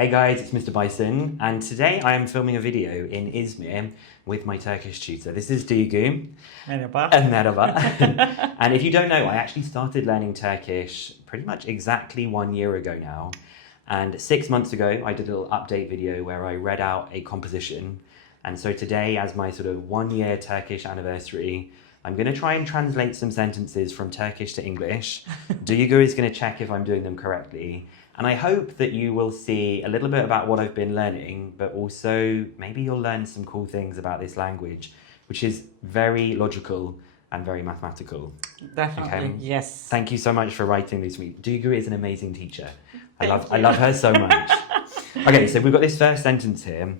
Hey guys, it's Mr. Bison, and today I am filming a video in Izmir with my Turkish tutor. This is Duygu. Merhaba. Merhaba. And if you don't know, I actually started learning Turkish pretty much exactly 1 year ago now. And 6 months ago, I did a little update video where I read out a composition. And so today, as my sort of 1 year Turkish anniversary, I'm going to try and translate some sentences from Turkish to English. Duygu is going to check if I'm doing them correctly. And I hope that you will see a little bit about what I've been learning, but also maybe you'll learn some cool things about this language, which is very logical and very mathematical. Definitely, Okay? yes. Thank you so much for writing these for me. Duygu is an amazing teacher. I love her so much. Okay, so we've got this first sentence here.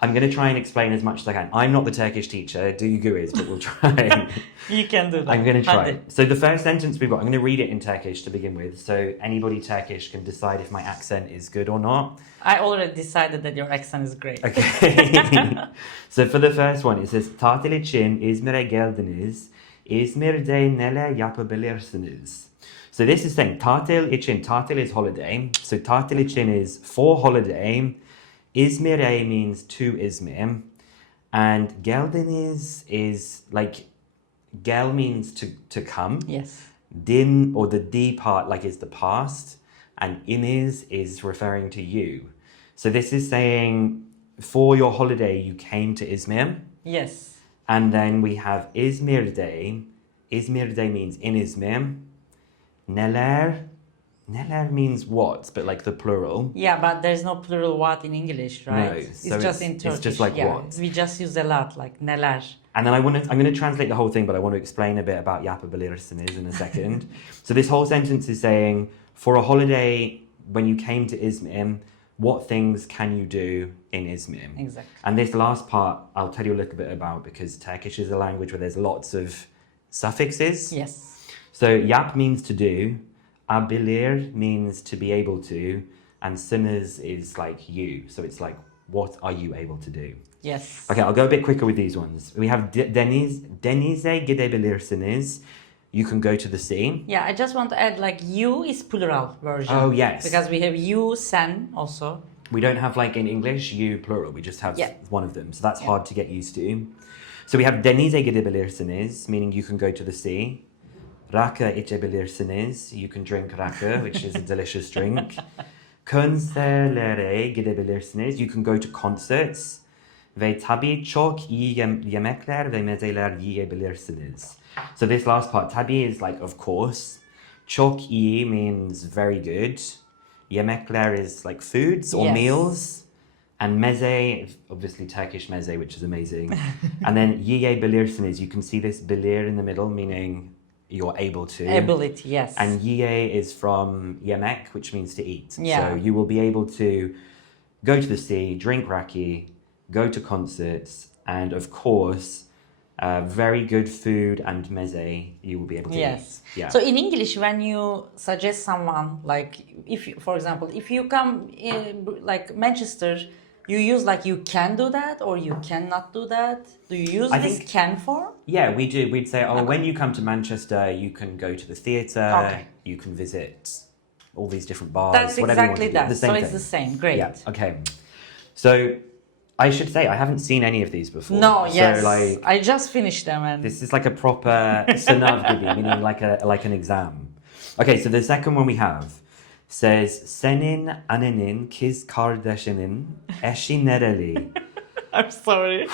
I'm going to try and explain as much as I can. I'm not the Turkish teacher, Duygu is, but we'll try. You can do that. I'm going to try. Hadi. So the first sentence we've got, I'm going to read it in Turkish to begin with, so anybody Turkish can decide if my accent is good or not. I already decided that your accent is great. Okay. So for the first one, it says, Tatil için İzmir'e geldiniz. İzmir'de neler yapabilirsiniz? So this is saying, tatil için, tatil is holiday. So tatil için is for holiday. İzmir'e means to Izmir. And geldiniz is like, gel means to come. Yes. Din, or the D part, like is the past. And iniz is referring to you. So this is saying, for your holiday, you came to Izmir. Yes. And then we have İzmir'de. İzmir'de means in Izmir. Neler. Neler means what, but like the plural. Yeah, but there's no plural what in English, right? No, it's so just in Turkish. it's just like yeah, what. We just use a lot, like neler. And then I'm going to translate the whole thing, but I want to explain a bit about yapabilirsiniz in a second. So this whole sentence is saying, for a holiday, when you came to Izmir, what things can you do in Izmir? Exactly. And this last part, I'll tell you a little bit about, because Turkish is a language where there's lots of suffixes. Yes. So yap means to do, abilir means to be able to, and sınız is like you. So it's like, what are you able to do? Yes. Okay, I'll go a bit quicker with these ones. We have denize gidebilirsiniz. You can go to the sea. Yeah, I just want to add like you is plural version. Oh, yes. Because we have you, sen also. We don't have like in English, you plural. We just have one of them. So that's hard to get used to. So we have denize gidebilirsiniz, meaning you can go to the sea. Rakı içebilirsiniz. You can drink rakı, which is a delicious drink. Konserlere gidebilirsiniz. You can go to concerts. Ve tabii çok iyi yemekler ve mezeler yiyebilirsiniz. So this last part, tabii is like of course. Çok iyi means very good. Yemekler is like foods or meals. And meze, obviously Turkish meze, which is amazing. And then yiyebilirsiniz, you can see this bilir in the middle, meaning you're able to. Ability, yes. And yiye is from yemek, which means to eat. Yeah. So you will be able to go to the sea, drink raki, go to concerts, and of course, very good food and meze you will be able to eat. Yeah. So in English, when you suggest someone, like if you, for example, if you come in, like Manchester, you use like you can do that or you cannot do that. Do you use this can form? Yeah, we do. We'd say, when you come to Manchester, you can go to the theatre, you can visit all these different bars. That's exactly that. The same so it's thing. the same. Great. Yeah. Okay. So I should say I haven't seen any of these before. No. So, Yes. like, I just finished them and this is like a proper sınav gibi, meaning like an exam. Okay, so the second one we have says senin annenin kız kardeşinin eşi nereli? I'm sorry.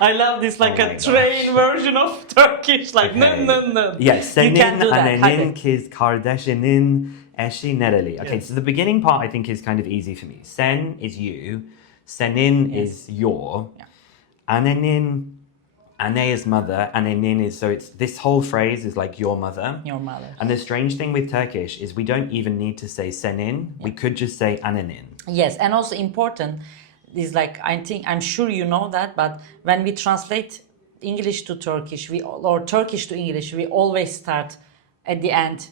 I love this like Oh my a train version of Turkish. Like no. Yes, senin can do that. annenin kız kardeşinin eşi nereli? Okay, so the beginning part I think is kind of easy for me. Sen is you, senin is your, annenin, anne is mother, annenin is, so it's, this whole phrase is like your mother. Your mother. And the strange thing with Turkish is we don't even need to say senin, we could just say annenin. Yes, and also important is like I'm sure you know that, but when we translate English to Turkish, or Turkish to English, we always start at the end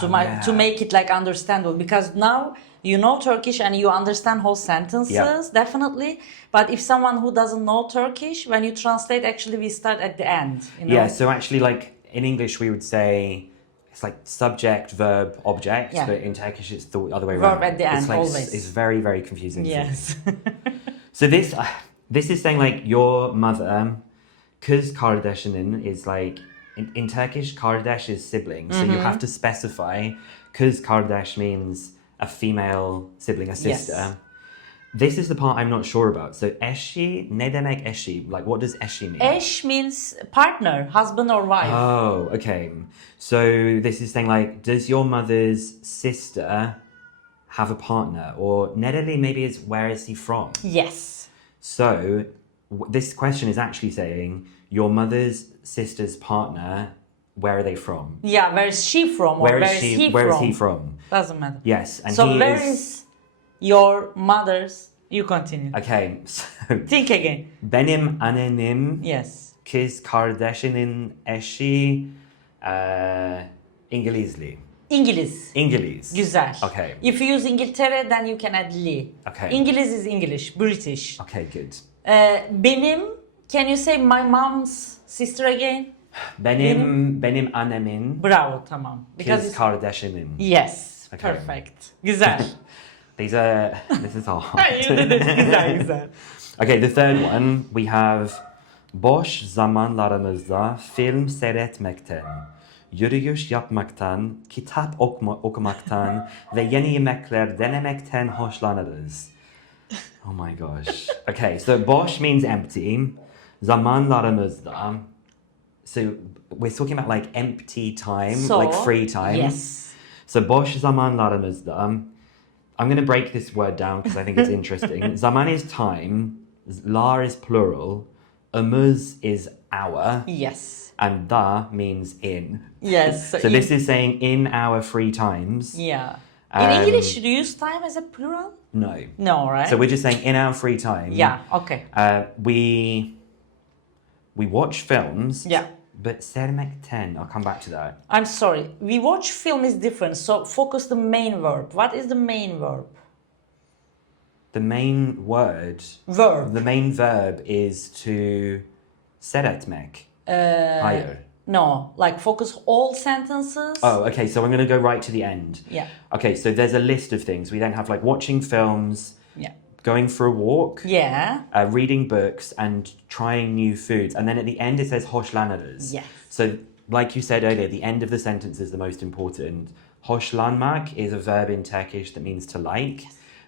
to make it like understandable, because now you know Turkish and you understand whole sentences definitely, but if someone who doesn't know Turkish, when you translate, actually we start at the end, you know? Yeah, so actually like in English we would say it's like subject, verb, object, Yeah. but in Turkish it's the other way Verb around. at the end, it's like, always. It's very, very confusing. to me. Yes. So this is saying like your mother, kız kardeşinin is like, in Turkish, kardeş is sibling. So you have to specify, kız kardeş means a female sibling, a sister. Yes. This is the part I'm not sure about. So eşi, ne demek eşi? Like what does eşi mean? Eş means partner, husband or wife. Oh, okay. So this is saying like, does your mother's sister have a partner? Or nereli maybe is, where is he from? Yes. So this question is actually saying, your mother's sister's partner, where are they from? Yeah, where is she from or where is he Where from? is he from? Doesn't matter. Yes, and So he where is your mother's? You continue. Okay, so Think again. benim annenim Yes. kız kardeşinin eşi İngilizli. İngiliz. İngiliz. Güzel. Okay. If you use İngiltere, then you can add li. Okay. İngiliz is English, British. Okay, good. Benim, can you say my mom's sister again? Benim annemin Bravo, tamam. Because kız it's... kardeşinin. Yes, Okay. perfect. Güzel. This is hard. You did it. Güzel, güzel. Okay, the third one we have boş zamanlarımızda film seyretmekten, yürüyüş yapmaktan, kitap okumaktan ve yeni yemekler denemekten hoşlanırız. Oh my gosh. Okay, so boş means empty. Zamanlarımızda. So we're talking about like empty time, So, like free time. yes. So boş zamanlarımızda. I'm going to break this word down because I think it's interesting. Zaman is time, lar is plural, umuz is hour, Yes. and da means in. Yes. So this is saying in our free times. Yeah. In English, do you use time as a plural? No. No, right? So we're just saying in our free time. Yeah, okay. We watch films. Yeah. But sermekten, I'll come back to that. I'm sorry. We watch film is different, so focus the main verb. What is the main verb? The main word, Verb. the main verb is to seyretmek. Higher. No, like focus all sentences. Oh, okay. So I'm going to go right to the end. Yeah. Okay, so there's a list of things. We then have like watching films, Yeah. going for a walk, Yeah. reading books, and trying new foods. And then at the end it says hoşlanırız. Yes. So, like you said earlier, the end of the sentence is the most important. Hoşlanmak is a verb in Turkish that means to like.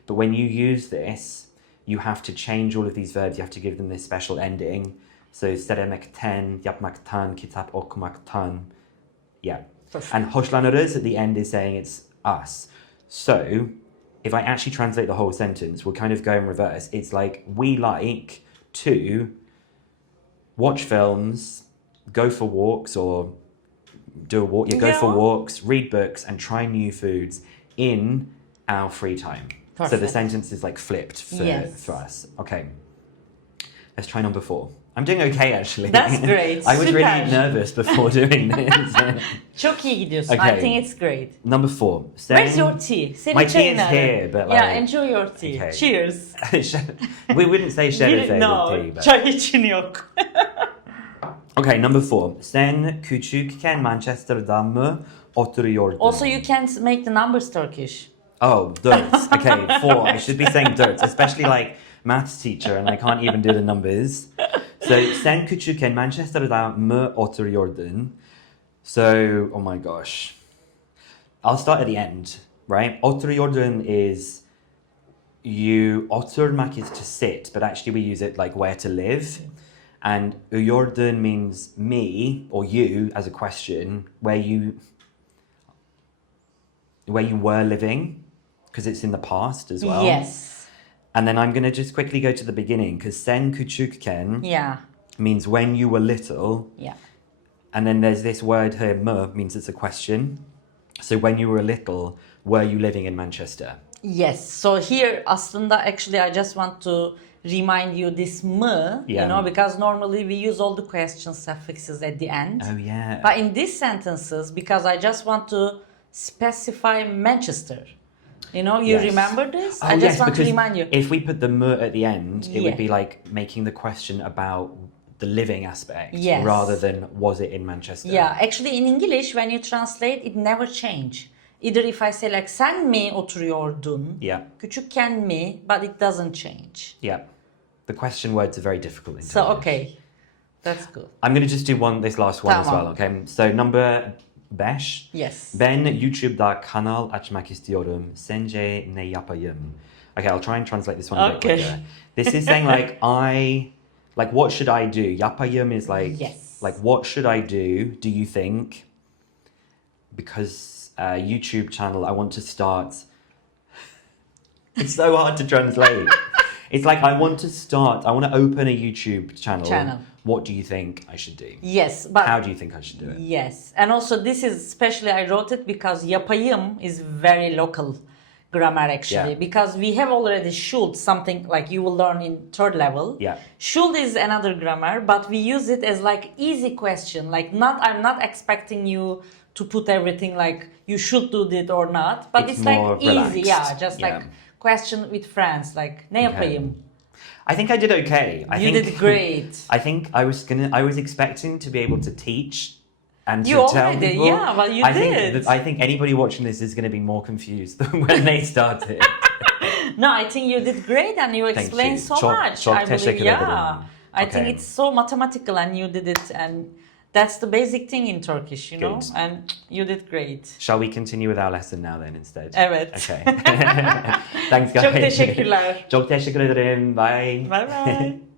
But when you use this, you have to change all of these verbs. You have to give them this special ending. So, seremekten, yapmaktan, kitap okumaktan. Yeah. Perfect. And hoşlanırız at the end is saying it's us. So, if I actually translate the whole sentence, we'll kind of go in reverse. It's like, we like to watch films, go for walks or do a walk. Yeah, go for Yeah. walks, read books, and try new foods in our free time. So the Perfect. sentence is like flipped Yes. for us. Okay. Let's try number 4. I'm doing okay actually. That's great. I was Süper. really nervous before doing this. Çok iyi gidiyorsun. I Okay. think it's great. Number 4. Where's your tea? Senin My tea çayın is nerede? here, but Yeah, like- enjoy your tea. Okay. Cheers. We wouldn't say şerefe No, tea, but... çay için yok. Okay, number 4. Sen küçükken Manchester'da mı oturuyordun? Also, you can't make the numbers Turkish. Oh, dirt. Okay, 4. I should be saying dirt, especially like maths teacher, and I can't even do the numbers. So, sen küçükken Manchester'da mı oturuyordun? So, oh my gosh. I'll start at the end, right? Oturuyordun is oturmak is to sit, but actually we use it like where to live. And uyordun means me or you as a question, where you were living, because it's in the past as well. Yes. And then I'm going to just quickly go to the beginning, because sen küçükken Yeah. means when you were little. Yeah. And then there's this word here, mı, means it's a question. So when you were little, were you living in Manchester? Yes. So here aslında actually I just want to remind you this mı, Yeah. you know, because normally we use all the question suffixes at the end. Oh, yeah. But in these sentences, because I just want to specify Manchester. You know, you Yes. remember this? Oh, I just yes, want to because remind you. if we put the mı at the end, it Yeah. would be like making the question about the living aspect Yes. rather than was it in Manchester? Yeah, actually in English when you translate it never change. Either if I say like sen mi oturuyordun, Yeah. küçükken mi, but it doesn't change. Yeah. The question words are very difficult in So Turkish. okay, that's good. I'm going to just do this last one as Tamam. well, okay? So number 5. Yes. Ben YouTube'da kanal açmak istiyorum. Sence ne yapayım? Okay, I'll try and translate this one a bit Okay. quicker. This is saying like what should I do? Yapayım is like, Yes. like what should I do you think? Because YouTube channel, I want to start. It's so hard to translate. It's like I want to open a YouTube channel. What do you think I should do? Yes, but How do you think I should do it? yes, and also this is especially I wrote it because yapayım is very local grammar actually, Yeah. because we have already should, something like you will learn in third level. Yeah. Should is another grammar, but we use it as like easy question, like I'm not expecting you to put everything like you should do it or not, but it's like more easy, relaxed. yeah, just Yeah. like question with friends, like ne yapayım? I think I did okay. You did great. I think I was expecting to be able to teach and You to tell already, people. yeah, but you did. I think anybody watching this is going to be more confused than when they started. No, I think you did great and you explained so much. Çok I believe, teşekkür yeah. ederim. I think Okay. it's so mathematical and you did it, and that's the basic thing in Turkish, you know, Good. and you did great. Shall we continue with our lesson now then instead? Evet. Okay. Thanks guys. Çok teşekkürler. Çok teşekkür ederim. Bye. Bye bye.